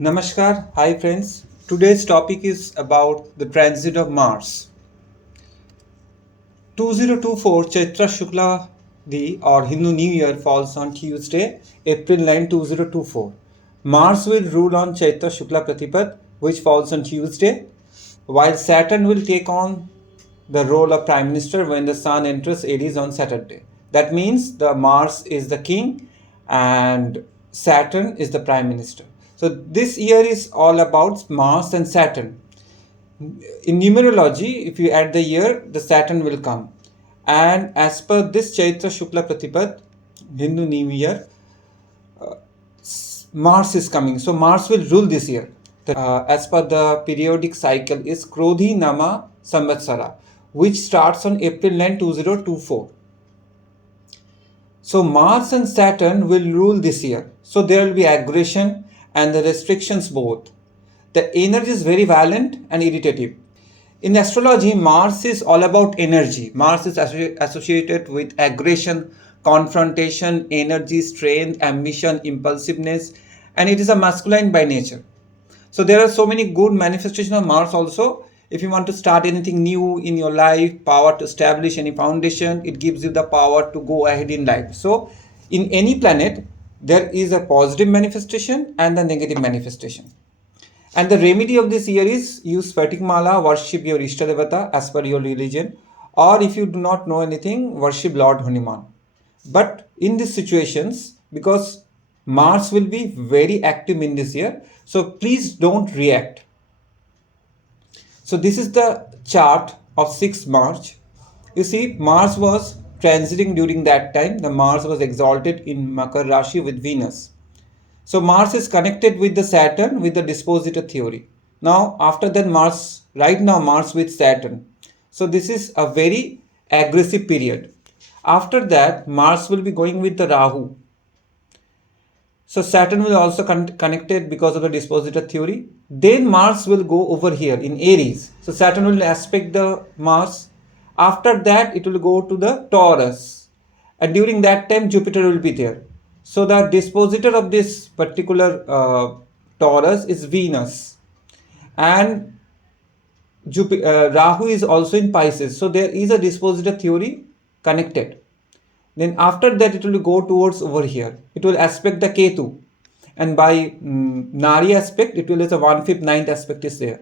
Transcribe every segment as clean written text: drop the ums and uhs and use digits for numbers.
Namaskar, hi friends. Today's topic is about the transit of Mars. 2024 Chaitra Shukla Di or Hindu New Year falls on Tuesday, April 9, 2024. Mars will rule on Chaitra Shukla Pratipad, which falls on Tuesday, while Saturn will take on the role of Prime Minister when the Sun enters Aries on Saturday. That means the Mars is the king and Saturn is the Prime Minister. So this year is all about Mars and Saturn. In numerology, if you add the year, the Saturn will come. And as per this Chaitra Shukla Pratipad, Hindu New Year, Mars is coming. So Mars will rule this year. As per the periodic cycle is Krodhi Nama Samvatsara, which starts on April 9, 2024. So Mars and Saturn will rule this year. So there will be aggression and the restrictions both. The energy is very violent and irritative. In astrology, Mars is all about energy. Mars is associated with aggression, confrontation, energy, strength, ambition, impulsiveness, and it is a masculine by nature. So there are so many good manifestations of Mars also. If you want to start anything new in your life, power to establish any foundation, it gives you the power to go ahead in life. So in any planet, there is a positive manifestation and a negative manifestation. And the remedy of this year is use Spatik Mala, worship your Ishtadevata as per your religion, or if you do not know anything, worship Lord Hanuman. But in these situations, because Mars will be very active in this year, so please don't react. So this is the chart of 6th March. You see, Mars was transiting during that time. The Mars was exalted in Makar Rashi with Venus. So Mars is connected with the Saturn with the dispositor theory. Now after that right now Mars with Saturn. So this is a very aggressive period. After that Mars will be going with the Rahu. So Saturn will also connected because of the dispositor theory. Then Mars will go over here in Aries. So Saturn will aspect the Mars. After that it will go to the Taurus. And during that time Jupiter will be there. So the dispositor of this particular Taurus is Venus. And Rahu is also in Pisces. So there is a dispositor theory connected. Then after that it will go towards over here. It will aspect the Ketu. And by Nari aspect, it will have a 1/5 9th aspect is there.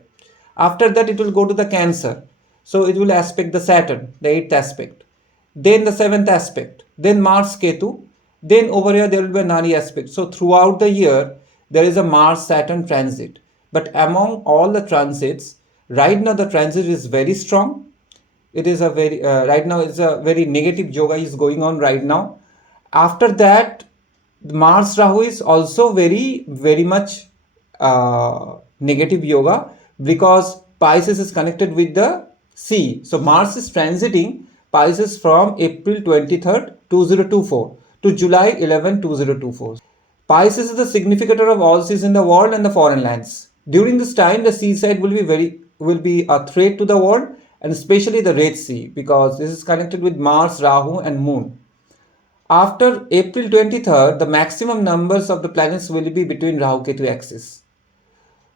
After that it will go to the Cancer. So it will aspect the Saturn, the 8th aspect. Then the 7th aspect. Then Mars Ketu. Then over here there will be a Nari aspect. So throughout the year there is a Mars Saturn transit. But among all the transits, right now the transit is very strong. It is a very right now it's a very negative yoga is going on right now. After that Mars Rahu is also very much negative yoga because Pisces is connected with the sea. So Mars is transiting Pisces from April 23rd 2024 to July 11 2024. Pisces is the significator of all seas in the world and the foreign lands. During this time the seaside will be a threat to the world, and especially the Red Sea, because this is connected with Mars, Rahu and Moon. After April 23rd, the maximum numbers of the planets will be between Rahu-Ketu axis.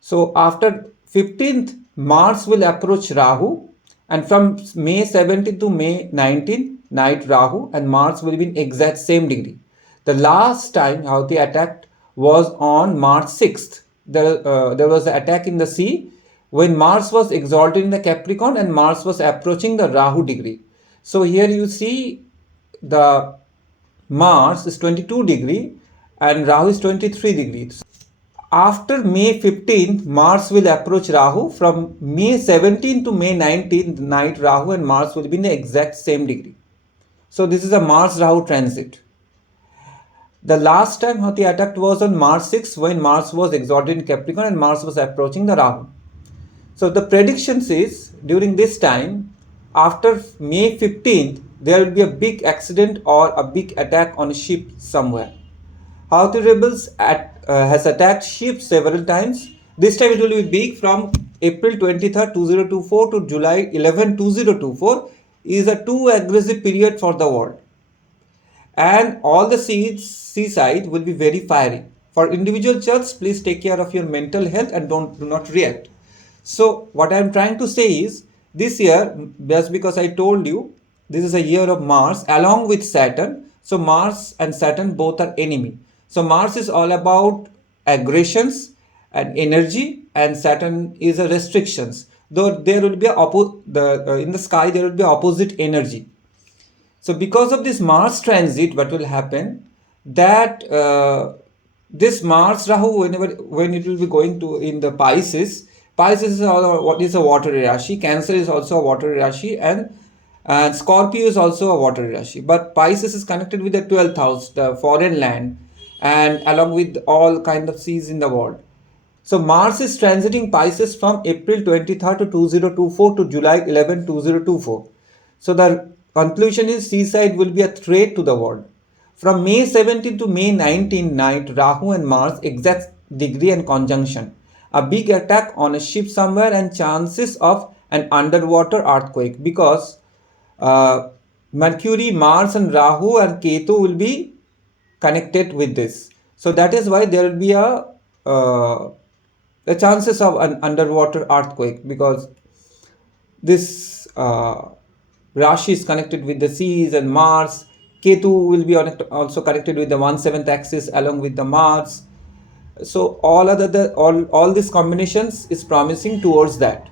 So after 15th, Mars will approach Rahu, and from May 17th to May 19th, night Rahu and Mars will be in exact same degree. The last time how they attacked was on March 6th. There was an attack in the sea when Mars was exalted in the Capricorn and Mars was approaching the Rahu degree. So here you see the Mars is 22 degree and Rahu is 23 degrees. After May 15th, Mars will approach Rahu. From May 17th to May 19th, night Rahu and Mars will be in the exact same degree. So this is a Mars Rahu transit. The last time how they attacked was on March 6th when Mars was exalted in Capricorn and Mars was approaching the Rahu. So the predictions is during this time, after May 15th, there will be a big accident or a big attack on a ship somewhere. Houthi rebels has attacked ships several times. This time it will be big from April 23rd, 2024 to July 11, 2024 is a too aggressive period for the world. And all the seaside will be very fiery. For individual charts, please take care of your mental health and do not react. So what I'm trying to say is, this year, just because I told you, this is a year of Mars along with Saturn. So Mars and Saturn both are enemy. So Mars is all about aggressions and energy, and Saturn is a restrictions. Though there will be in the sky there will be opposite energy. So because of this Mars transit, what will happen, that this Mars Rahu, when it will be going to in the Pisces, Pisces is what is a watery Rashi, Cancer is also a watery Rashi, and Scorpio is also a watery Rashi. But Pisces is connected with the 12th house, the foreign land, and along with all kind of seas in the world. So Mars is transiting Pisces from April 23rd to 2024 to July 11, 2024. So the conclusion is seaside will be a threat to the world. From May 17 to May 19 night, Rahu and Mars exact degree and conjunction. A big attack on a ship somewhere and chances of an underwater earthquake, because Mercury, Mars and Rahu and Ketu will be connected with this. So that is why there will be the chances of an underwater earthquake, because this Rashi is connected with the seas and Mars. Ketu will be also connected with the 1/7 axis along with the Mars. So all these combinations is promising towards that.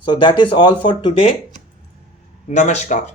So that is all for today. Namaskar.